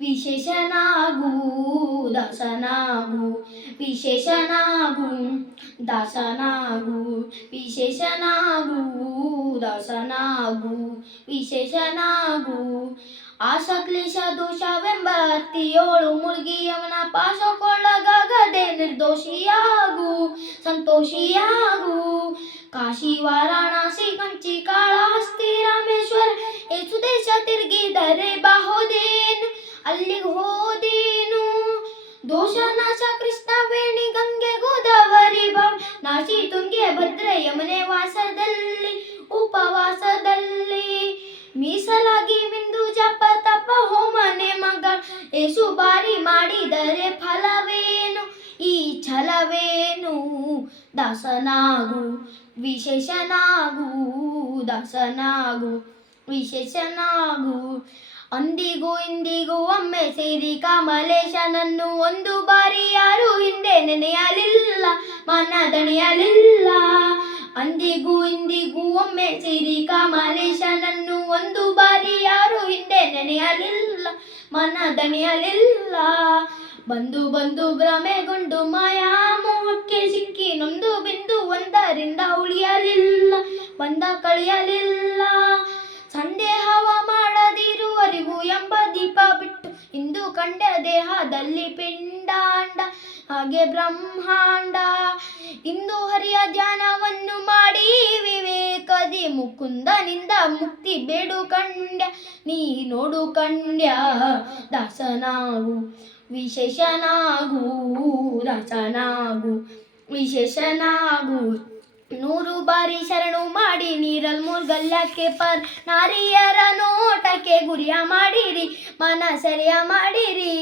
ವಿಶೇಷನಾಗು ದಾಸನಾಗು ವಿಶೇಷನಾಗು ದಾಸನಾಗು ವಿಶೇಷನಾಗು ದಾಸನಾಗು ವಿಶೇಷನಾಗು ಆಶ ಕ್ಲೇಶ ದೋಷವೆಂಬ ಹತ್ತಿಯೋಳು ಮುಳುಗಿ ಅವನ ಪಾಶಕ್ಕೊಳಗಾಗದೆ ನಿರ್ದೋಷಿಯಾಗು ಸಂತೋಷಿಯಾಗು ಕಾಶಿ ವಾರಾಣಸಿ ಕಂಚಿ ಕಾಳಹಸ್ತಿ ನಾಶ ಕೃಷ್ಣ ವೇಣಿ ಗಂಗೆ ಗೋದಾವರಿ ಭವ ನಾಶಿ ತುಂಗೆ ಭದ್ರ ಯಮನೆ ವಾಸದಲ್ಲಿ, ಉಪವಾಸದಲ್ಲಿ. ಮೀಸಲಾಗಿ ಮಿಂದು ಜಪ ತಪ ಹೋಮನೆ ಮಗ. ಏಸು ಬಾರಿ ಮಾಡಿದರೆ ಫಲವೇನು? ಈ ಛಲವೇನು? ದಾಸನಾಗು, ವಿಶೇಷನಾಗು ದಾಸನಾಗು, ವಿಶೇಷನಾಗು. ಅಂದಿಗೂ ಇಂದಿಗೂ ಒಮ್ಮೆ ಸೇರಿ ಕಮಲೇಶನನ್ನು ಒಂದು ಬಾರಿ ಯಾರು ಹಿಂದೆ ನೆನೆಯಲಿಲ್ಲ, ಮನದಣಿಯಲಿಲ್ಲ. ಅಂದಿಗೂ ಇಂದಿಗೂ ಒಮ್ಮೆ ಸೇರಿ ಕಮಲೇಶನನ್ನು ಒಂದು ಬಾರಿ ಯಾರು ಹಿಂದೆ ನೆನೆಯಲಿಲ್ಲ, ಮನದಣಿಯಲಿಲ್ಲ. ಬಂದು ಬಂದು ಭ್ರಮೆಗೊಂಡು ಮಾಯಾ ಮೋಹಕ್ಕೆ ಸಿಕ್ಕಿ ನೊಂದು ಬಿಂದು ಒಂದರಿಂದ ಉಳಿಯಲಿಲ್ಲ, ಬಂದ ಕಳೆಯಲಿಲ್ಲ. ಕಂಡ ದೇಹದಲ್ಲಿ ಪಿಂಡಾಂಡ, ಹಾಗೆ ಬ್ರಹ್ಮಾಂಡ. ಇಂದು ಹರಿಯ ಧ್ಯಾನವನ್ನು ಮಾಡಿ ವಿವೇಕದಿ ಮುಕುಂದನಿಂದ ಮುಕ್ತಿ ಬೇಡು ಕಂಡ್ಯ, ನೀ ನೋಡು ಕಂಡ್ಯ, ದಾಸನಾಗು, ವಿಶೇಷನಾಗು ದಾಸನಾಗು, ವಿಶೇಷನಾಗು. ನೂರು ಬಾರಿ ಶರಣು ಮಾಡಿ ನೀರಲ್ ಮುಲ್ಗಲ್ಲಕ್ಕೆ ಪರ್, ನಾರಿಯರ ನೋಟಕ್ಕೆ ಗುರಿಯ ಮಾಡಿರಿ ಮನ ಸರಿಯ ಮಾಡಿರಿ.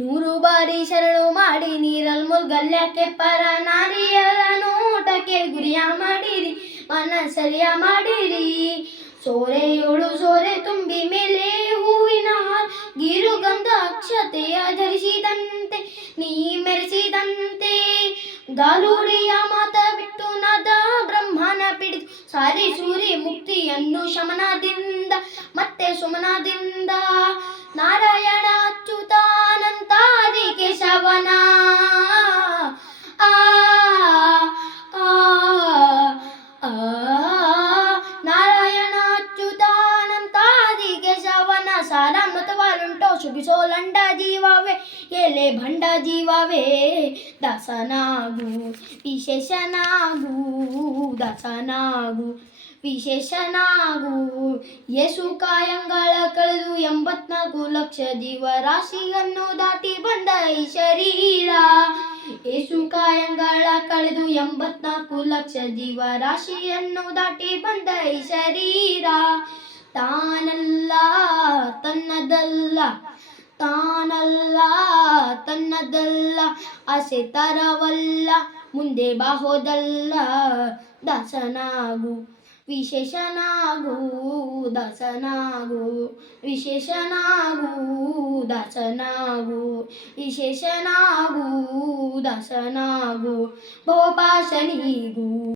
ನೂರು ಬಾರಿ ಶರಣು ಮಾಡಿ ನೀರಲ್ ಮುಲ್ಗಲ್ಲಕ್ಕೆ ಪರ, ನಾರಿಯರ ನೋಟಕ್ಕೆ ಗುರಿಯ ಮಾಡಿರಿ ಮನ ಸರಿಯ ಮಾಡಿರಿ. ಸೋರೆಯೋಳು ಸೋರೆ ತುಂಬಿ ಮೇಲೆ ಹೂವಿನ ಗಿರು ಗೀರುಗಂಧ ಅಕ್ಷತೆಯ ಧರಿಸಿದಂತೆ ನೀ ಮೆರೆಸಿದಂತೆ ಗಾಲೂಡಿಯ ಮಾತ ಬಿಟ್ಟು ನಾದ ಸಾರಿ ಸೂರಿ ಮುಕ್ತಿಯನ್ನು ಶಮನದಿಂದ ಮತ್ತೆ ಸುಮನದಿಂದ ಸಾರಾಮೃತವಾಲುಂಟೋ ಶುಭಿಸೋಲಂಡ ಜೀವವೇ, ಎಲೆ ಭಂಡ ಜೀವವೇ, ದಾಸನಾಗು, ವಿಶೇಷನಾಗು ದಾಸನಾಗು, ವಿಶೇಷನಾಗು. ಯೇಸು ಕಾಯಂಗಳ ಕಳೆದು ಎಂಬತ್ನಾಲ್ಕು ಲಕ್ಷ ಜೀವರಾಶಿಯನ್ನು ದಾಟಿ ಬಂದ ಈ ಶರೀರ. ಯೇಸು ಕಾಯಂಗಳ ಕಳೆದು ಎಂಬತ್ನಾಲ್ಕು ಲಕ್ಷ ಜೀವರಾಶಿಯನ್ನು ದಾಟಿ ಬಂದ ಈ ಶರೀರ. ತಾನಲ್ಲ, ತನ್ನದಲ್ಲ. ತಾನಲ್ಲ, ತನ್ನದಲ್ಲ. ಆಸೆ ತರವಲ್ಲ, ಮುಂದೆ ಬಾಹೋದಲ್ಲ ದಾಸನಾಗು, ವಿಶೇಷನಾಗು ದಾಸನಾಗು ವಿಶೇಷನಾಗು ದಾಸನಾಗು ವಿಶೇಷನಾಗು, ದಾಸನಾಗು ಬಹುಪಾಶನಿಗೂ